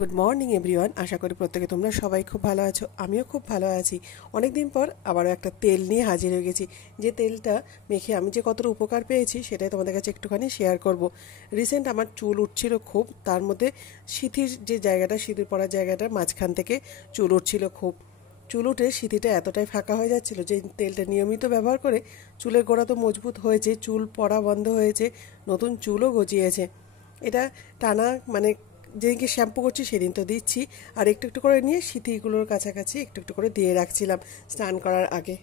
Good morning everyone. আশা করি প্রত্যেকে তোমরা সবাই খুব ভালো আছো। আমিও খুব ভালো আছি। অনেক দিন পর আবারও একটা তেল নিয়ে হাজির হয়ে গেছি। যে তেলটা মেখে আমি যে কতটা উপকার পেয়েছি সেটাই তোমাদের কাছে একটুখানি শেয়ার করব। রিসেন্ট আমার চুল উঠছিল খুব, তার মধ্যে সিঁথির যে জায়গাটা, সিঁদুর পড়ার জায়গাটা মাঝখান থেকে চুল উঠছিল খুব। চুল উঠে সিঁথিটা এতটাই ফাঁকা হয়ে যাচ্ছিল যে তেলটা নিয়মিত ব্যবহার করে চুলের গোড়া তো মজবুত হয়েছে, চুল পড়া বন্ধ হয়েছে, নতুন চুলও গজিয়েছে। এটা টানা যেদিনকে শ্যাম্পু করছি সেদিন তো দিচ্ছি, আর একটু একটু করে নিয়ে সিঁথিগুলোর কাছাকাছি একটু একটু করে দিয়ে রাখছিলাম স্নান করার আগে।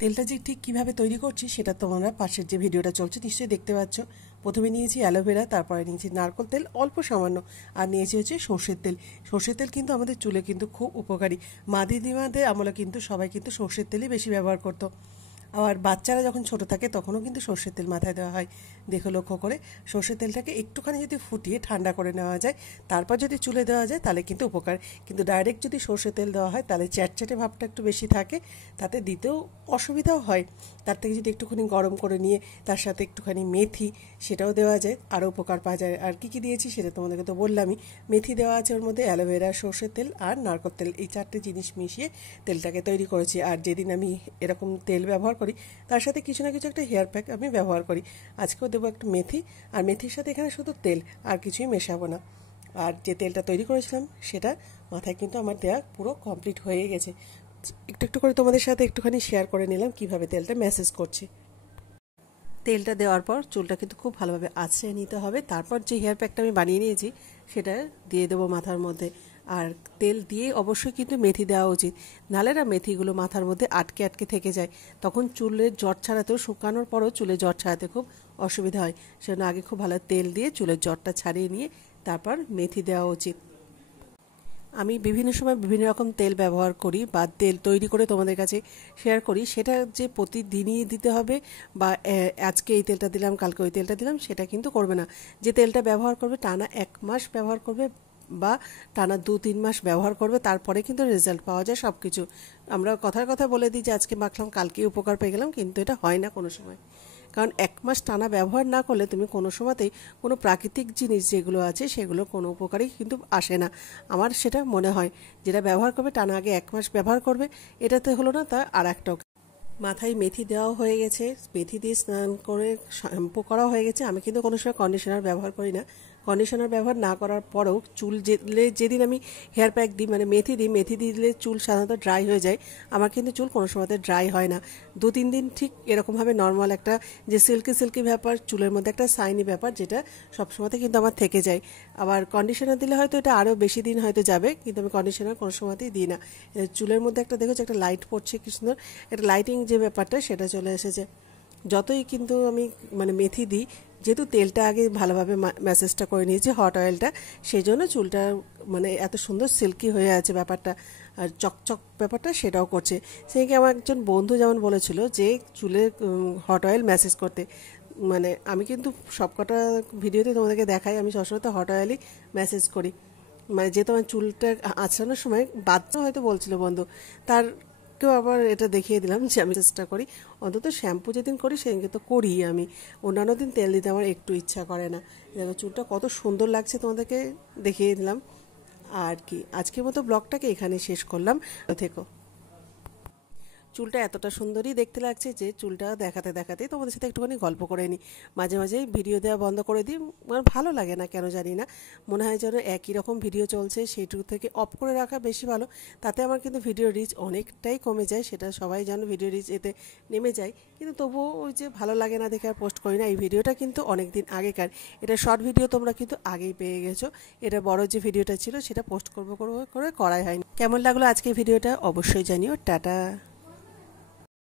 তেলটা যে ঠিক কীভাবে তৈরি করছি সেটা তোমরা পাশের যে ভিডিওটা চলছে নিশ্চয়ই দেখতে পাচ্ছ। প্রথমে নিয়েছি অ্যালোভেরা, তারপরে নিয়েছি নারকেল তেল অল্প সামান্য, আর নিয়েছি হচ্ছে সর্ষের তেল। সর্ষের তেল কিন্তু আমাদের চুলে কিন্তু খুব উপকারী। মা দিদিমাদের আমলে কিন্তু সবাই কিন্তু সর্ষের তেলই বেশি ব্যবহার করতো। আবার বাচ্চারা যখন ছোট থাকে তখনও কিন্তু সর্ষের তেল মাথায় দেওয়া হয়। দেখো লক্ষ্য করে, সর্ষের তেলটাকে একটুখানি যদি ফুটিয়ে ঠান্ডা করে নেওয়া যায়, তারপর যদি চুলে দেওয়া যায় তাহলে কিন্তু উপকার। কিন্তু ডাইরেক্ট যদি সর্ষের তেল দেওয়া হয় তাহলে চ্যাটচ্যাটে ভাবটা একটু বেশি থাকে, তাতে দিতেও অসুবিধাও হয়। তার থেকে যদি একটুখানি গরম করে নিয়ে তার সাথে একটুখানি মেথি, সেটাও দেওয়া যায়, আরও উপকার পাওয়া যায়। আর কী কী দিয়েছি সেটা তোমাদেরকে তো বললামই। মেথি দেওয়া আছে ওর মধ্যে, অ্যালোভেরা, সর্ষের তেল আর নারকেল তেল, এই চারটে জিনিস মিশিয়ে তেলটাকে তৈরি করেছি। আর যেদিন আমি এরকম তেল ব্যবহার করি তার সাথে কিছু না কিছু একটা হেয়ার প্যাক আমি ব্যবহার করি। আজকেও দেবো একটু মেথি, আর মেথির সাথে এখানে শুধু তেল, আর কিছুই মেশাবো না। আর যে তেলটা তৈরি করেছিলাম সেটা মাথায় কিন্তু আমার দেওয়া পুরো কমপ্লিট হয়ে গেছে। একটু একটু করে তোমাদের সাথে একটুখানি শেয়ার করে নিলাম কিভাবে তেলটা ম্যাসেজ করছি। তেলটা দেওয়ার পর চুলটা কিন্তু খুব ভালোভাবে আঁচড়ে নিতে হবে। তারপর যে হেয়ার প্যাকটা আমি বানিয়ে নিয়েছি সেটা দিয়ে দেবো মাথার মধ্যে। আর তেল দিয়ে অবশ্যই কিন্তু মেথি দেওয়া উচিত, নাহলে না মেথিগুলো মাথার মধ্যে আটকে আটকে থেকে যায়, তখন চুলের জট ছাড়াতেও, শুকানোর পরও চুলের জট ছাড়াতে খুব অসুবিধা হয়। সেজন্য আগে খুব ভালো তেল দিয়ে চুলের জটটা ছাড়িয়ে নিয়ে তারপর মেথি দেওয়া উচিত। আমি বিভিন্ন সময় বিভিন্ন রকম তেল ব্যবহার করি বা তেল তৈরি করে তোমাদের কাছে শেয়ার করি। সেটা যে প্রতিদিনই দিতে হবে বা আজকে এই তেলটা দিলাম কালকে ওই তেলটা দিলাম সেটা কিন্তু করবে না। যে তেলটা ব্যবহার করবে টানা 1 মাস ব্যবহার করবে বা টানা 2-3 মাস ব্যবহার করবে, তারপরে কিন্তু রেজাল্ট পাওয়া যায় সব কিছু। আমরা কথার কথা বলে দিই যে আজকে মাখলাম কালকে উপকার পেয়ে গেলাম, কিন্তু এটা হয় না কোনো সময়। কারণ 1 মাস টানা ব্যবহার না করলে তুমি কোনো সময়তেই কোনো প্রাকৃতিক জিনিস যেগুলো আছে সেগুলো কোনো উপকারই কিন্তু আসে না। আমার সেটা মনে হয়, যেটা ব্যবহার করবে টানা আগে 1 মাস ব্যবহার করবে। এটাতে হলো না, তা আর একটা। মাথায় মেথি দেওয়া হয়ে গেছে, মেথি দিয়ে স্নান করে শ্যাম্পু করা হয়ে গেছে। আমি কিন্তু কোনো সময় কন্ডিশনার ব্যবহার করি না। কন্ডিশনার ব্যবহার না করার পরেও চুল যেদিন আমি হেয়ার প্যাক দিই, মেথি দিই, মেথি দিলে চুল সাধারণত ড্রাই হয়ে যায়। আমার কিন্তু চুল কোনো সময়তে ড্রাই হয় না। 2-3 দিন ঠিক এরকমভাবে নর্মাল একটা যে সিল্কি সিল্কি ব্যাপার, চুলের মধ্যে একটা শাইনি ব্যাপার, যেটা সবসময়তে কিন্তু আমার থেকে যায়। আবার কন্ডিশনার দিলে হয়তো এটা আরও বেশি দিন হয়তো যাবে, কিন্তু আমি কন্ডিশনার কোনো সময়তেই দিই না। চুলের মধ্যে একটা দেখো একটা লাইট পড়ছে কি সুন্দর, একটা লাইটিং যে ব্যাপারটা সেটা চলে এসেছে। যতই কিন্তু আমি মেথি দিই, যেহেতু তেলটা আগে ভালোভাবে ম্যাসেজটা করে নিয়েছি হট অয়েলটা, সেই জন্য চুলটা এত সুন্দর সিল্কি হয়ে আছে ব্যাপারটা, আর চকচক ব্যাপারটা সেটাও করছে। সেইকে আমার একজন বন্ধু যেমন বলেছিল যে চুলে হট অয়েল ম্যাসেজ করতে, আমি কিন্তু সবকটা ভিডিওতে তোমাদেরকে দেখাই আমি সবসময় তো হট অয়েলই ম্যাসেজ করি। যেহেতু আমার চুলটা আঁচড়ানোর সময় বাচ্চা হয়তো বলছিল বন্ধু, তার কেউ আবার এটা দেখিয়ে দিলাম যে আমি চেষ্টা করি অন্তত শ্যাম্পু যেদিন করি সেদিনকে তো করি আমি, অন্যান্য দিন তেল দিতে আমার একটু ইচ্ছা করে না। দেখো চুলটা কত সুন্দর লাগছে, তোমাদেরকে দেখিয়ে দিলাম। আর কি, আজকের মতো ব্লগটাকে এখানে শেষ করলাম। থেকো। চুলটা এতটা সুন্দরই দেখতে লাগছে যে চুলটা দেখাতে দেখাতেই তোমাদের সাথে একটুখানি গল্প করে নিই। মাঝে মাঝেই ভিডিও দেওয়া বন্ধ করে দিই, আমার ভালো লাগে না কেন জানি না, মনে হয় যেন একই রকম ভিডিও চলছে, সেইটুকু থেকে অফ করে রাখা বেশি ভালো। তাতে আমার কিন্তু ভিডিও রিচ অনেকটাই কমে যায়, সেটা সবাই জানো, ভিডিও রিচ এতে নেমে যায়। কিন্তু তবুও ওই যে ভালো লাগে না দেখে আর পোস্ট করি না। এই ভিডিওটা কিন্তু অনেক দিন আগেকার, এটা শর্ট ভিডিও, তোমরা কিন্তু আগেই পেয়ে গেছো। এটা বড় যে ভিডিওটা ছিল সেটা পোস্ট করবো করে করাই হয়নি। কেমন লাগলো আজকে ভিডিওটা অবশ্যই জানিও। টাটা।